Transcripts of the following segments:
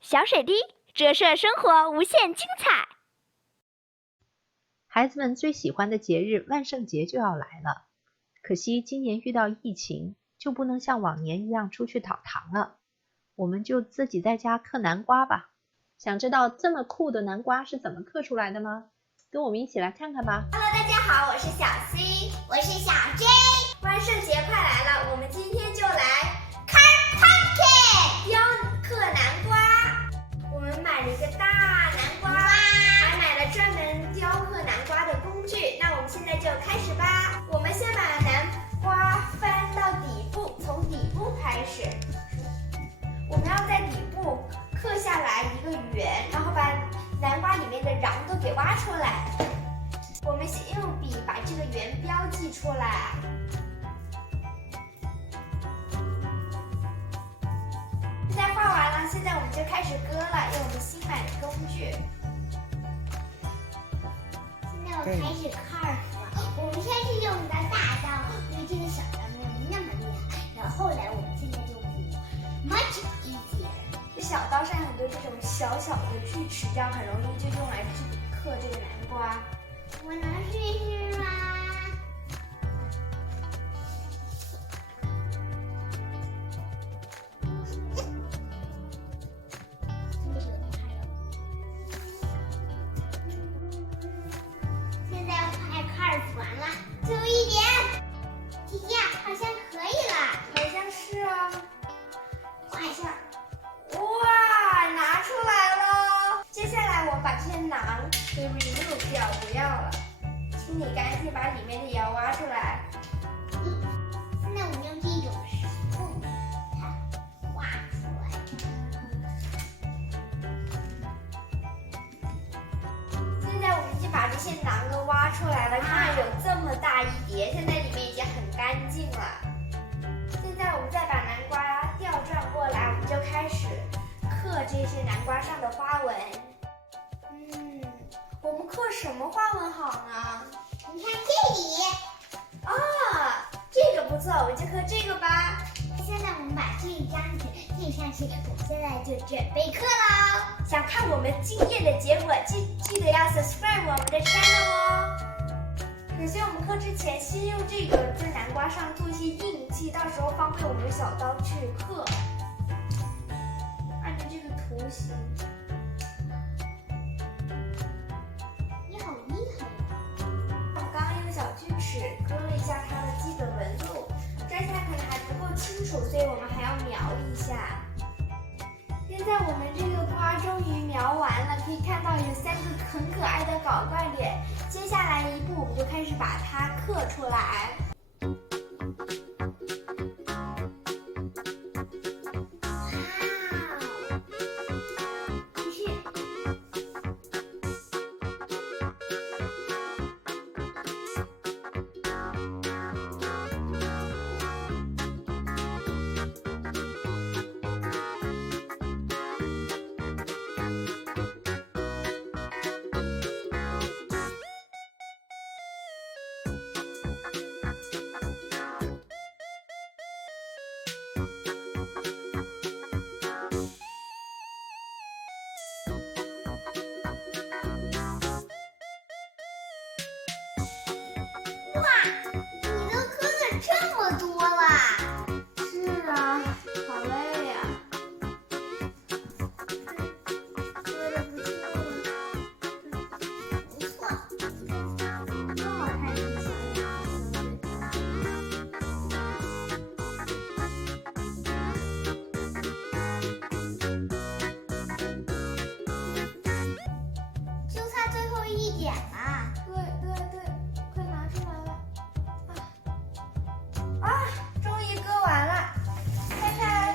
小水滴折射生活无限精彩。孩子们最喜欢的节日万圣节就要来了，可惜今年遇到疫情，就不能像往年一样出去讨糖了。我们就自己在家嗑南瓜吧。想知道这么酷的南瓜是怎么嗑出来的吗？跟我们一起来看看吧。 Hello， 大家好，我是小 C， 我是小 J。 万圣节快来了，我们今天就来 Cut Pumpkin 雕刻南瓜。我们买了一个大南瓜，还买了专门雕刻南瓜的工具。那我们现在就开始吧。我们先把南瓜翻到底部，从底部开始。我们要在底部刻下来一个圆，然后把南瓜里面的瓤都给挖出来。我们先用笔把这个圆标记出来。现在画完了，现在我们就开始割了，用我们新买的工具。现在我开始 carve 了。我们先是用的大刀，因为这个小刀没有那么厉害。然后后来我们现在就much easier。小刀上很多这种小小的锯齿，这样很容易就用来刻这个南瓜。我能试试吗？现在快carve完了，最后一点。姐姐，好像可以了。好像是啊。画一下。哇，拿出来了！接下来我把这些囊给 remove 掉，不要了，清理干净，把里面的也要挖出来。现在我们用这种spoon把它挖出来。现在我们已经把这些囊都挖出来了，看有这么大一叠，现在里面已经很干净了。现在我们再把南瓜调转过来，我们就开始刻这些南瓜上的花纹。我们刻什么花纹好呢？你看这里。啊，这个不错，我们就刻这个吧。现在我们把这一张纸印上去，我们现在就准备刻喽。想看我们惊艳的结果，记得要 subscribe 我们的 channel 哦。首先我们刻之前，先用这个在南瓜上做一些印记，到时候方便我们用小刀去刻。按照这个图形。你好厉害呀！我刚刚用小锯齿割了一下它的基本纹路，这下可能还不够清楚，所以我们还要描一下。现在我们这个瓜终于描完了，可以看到有3个很可爱的搞怪脸。接下来一步，我们就开始把它刻出来。哇，你都刻了这么多啦！是啊，好累呀。刻的不错，不错，多好看的小就差最后一点啦。对，快拿出来了。终于割完了，看看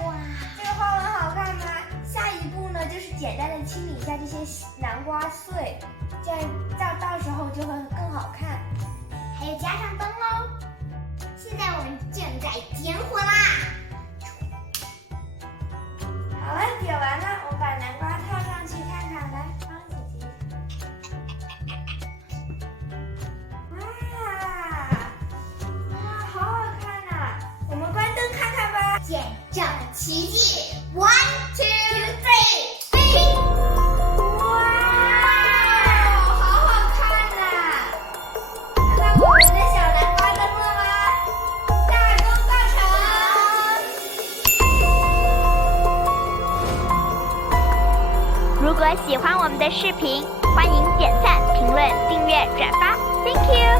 这个花纹好看吗？下一步呢，就是简单的清理一下这些南瓜碎，这样到时候就会更好看。还有加上灯喽。现在我们正在点火啦。好了，点完了，我把南瓜套上去看看，来，帮姐姐。哇，好好看呐！我们关灯看看吧。见证奇迹 ，1 2 3。如果喜欢我们的视频，欢迎点赞、评论、订阅、转发。Thank you。